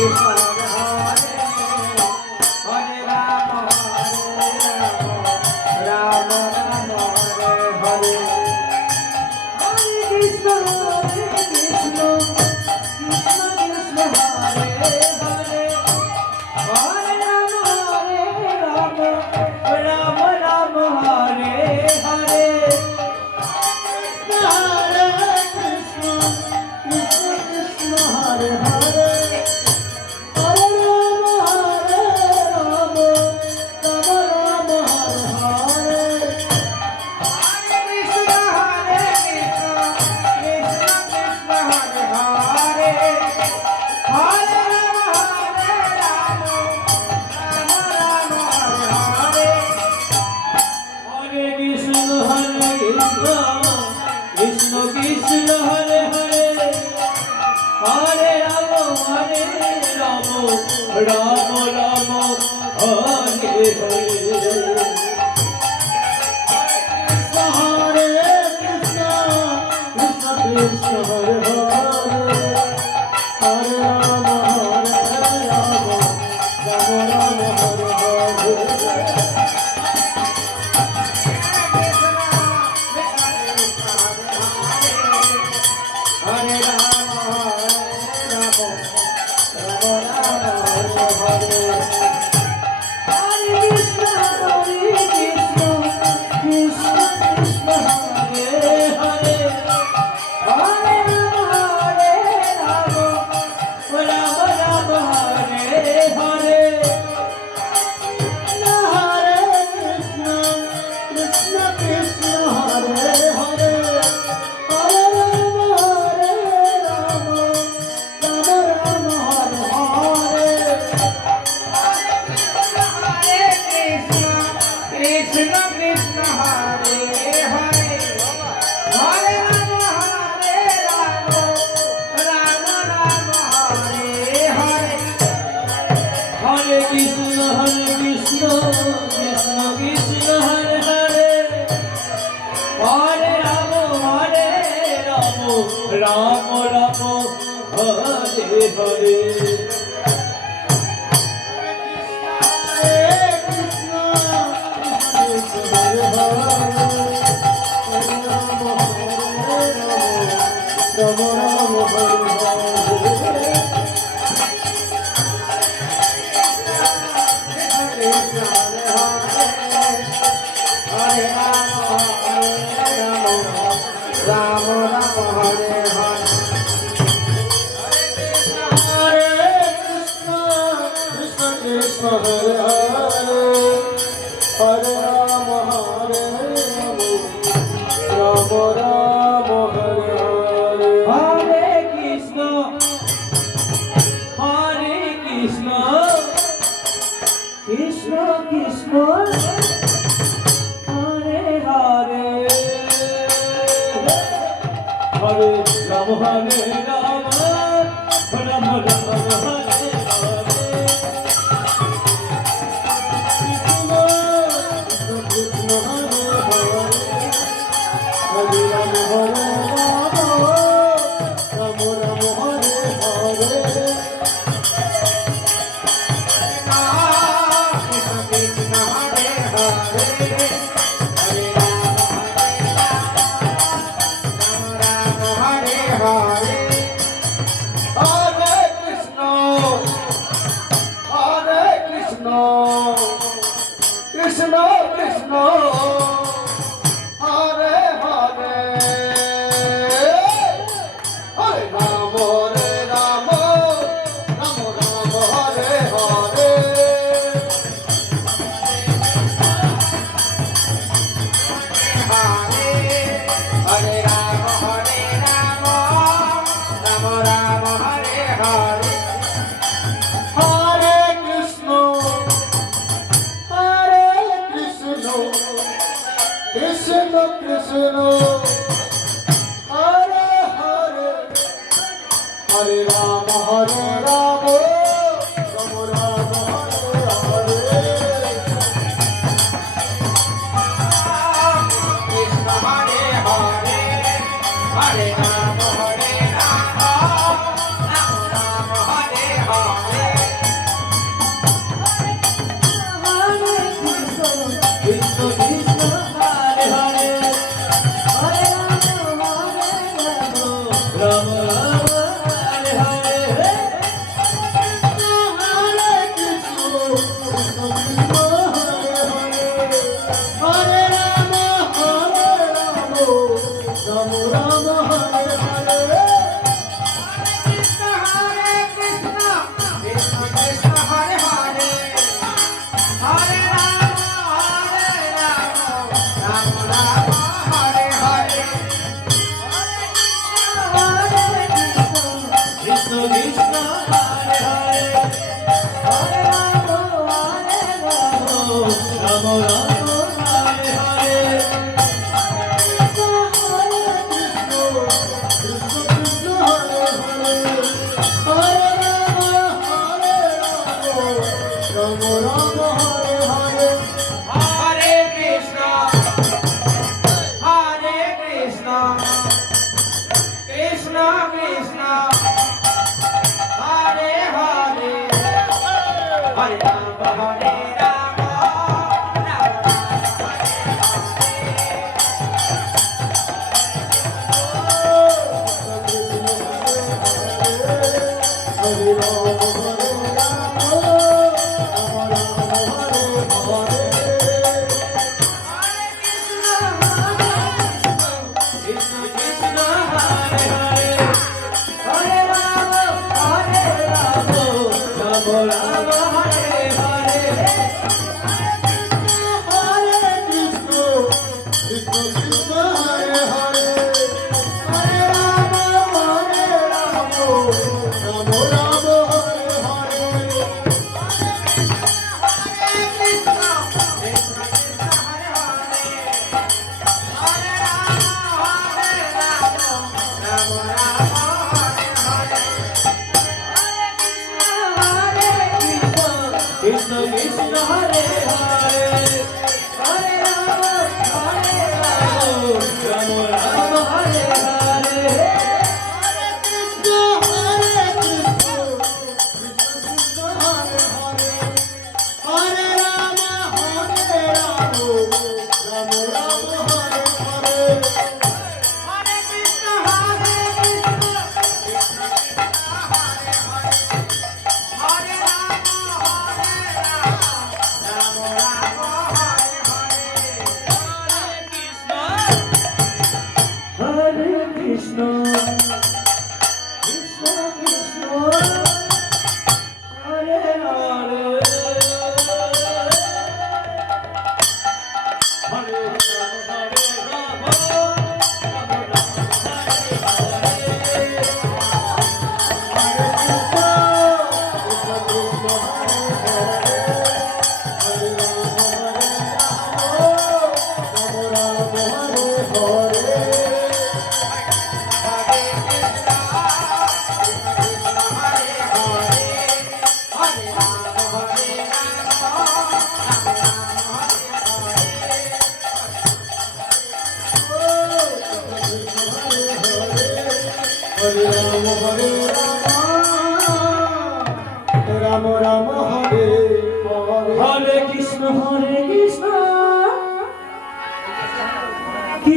Thank you. Thank you. Hare Rama ভগবানের Krishna Krishna Krishna Hare Rama Hare Rama Ram Ram Hare Hare Ram Ram Hare Hare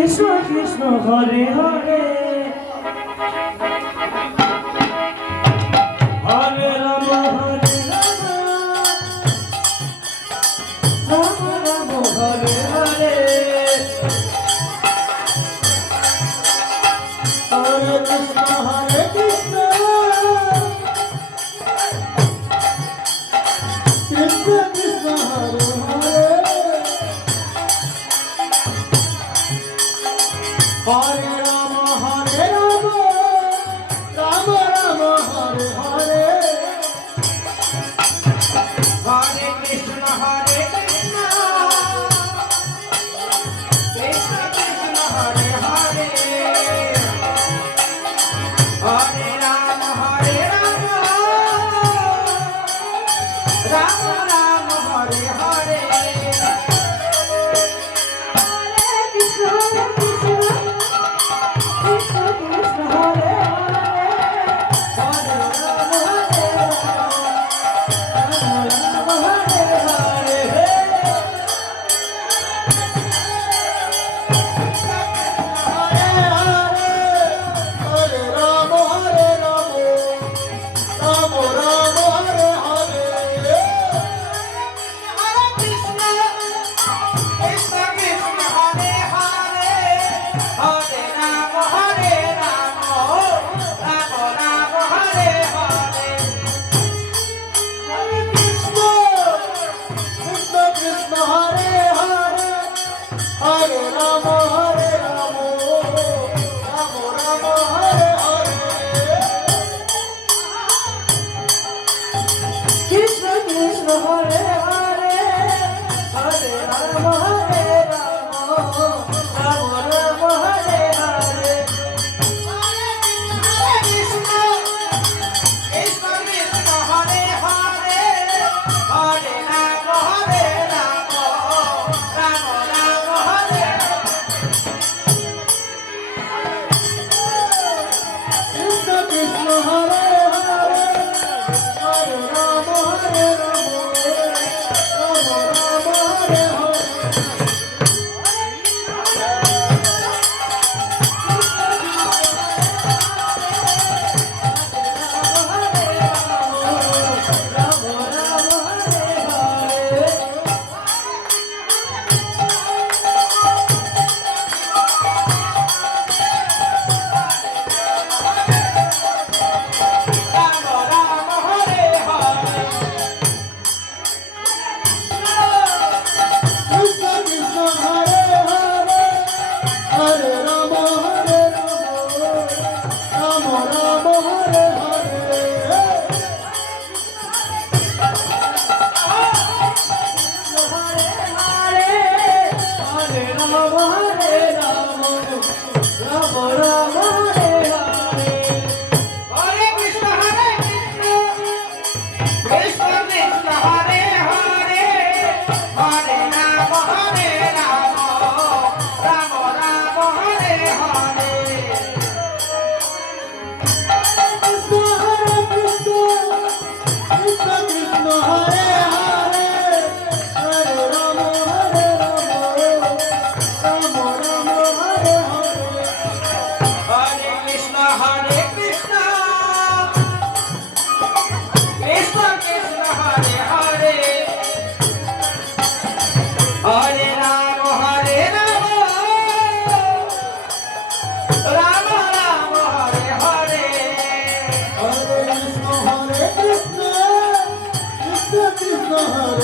Krishna Krishna Hare Hare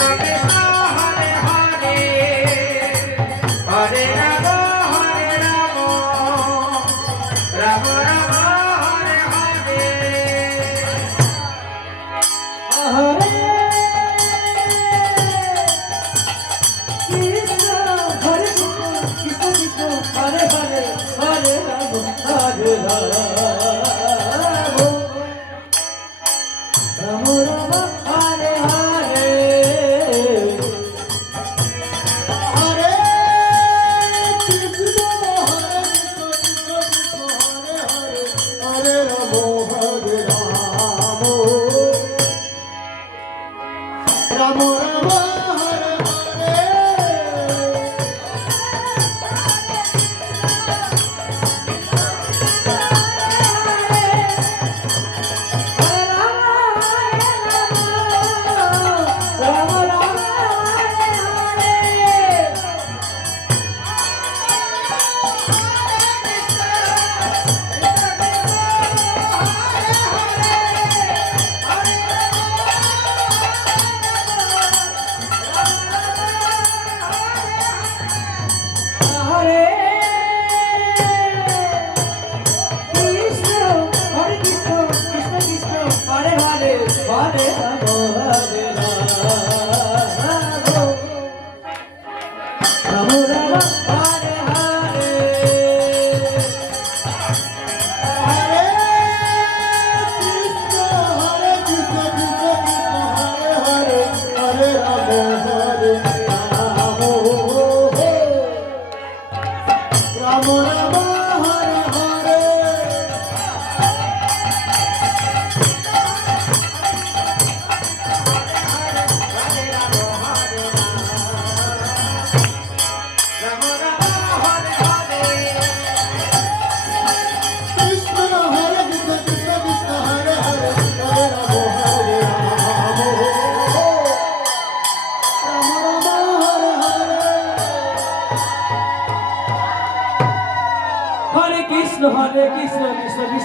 Hare Krishna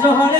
Krishna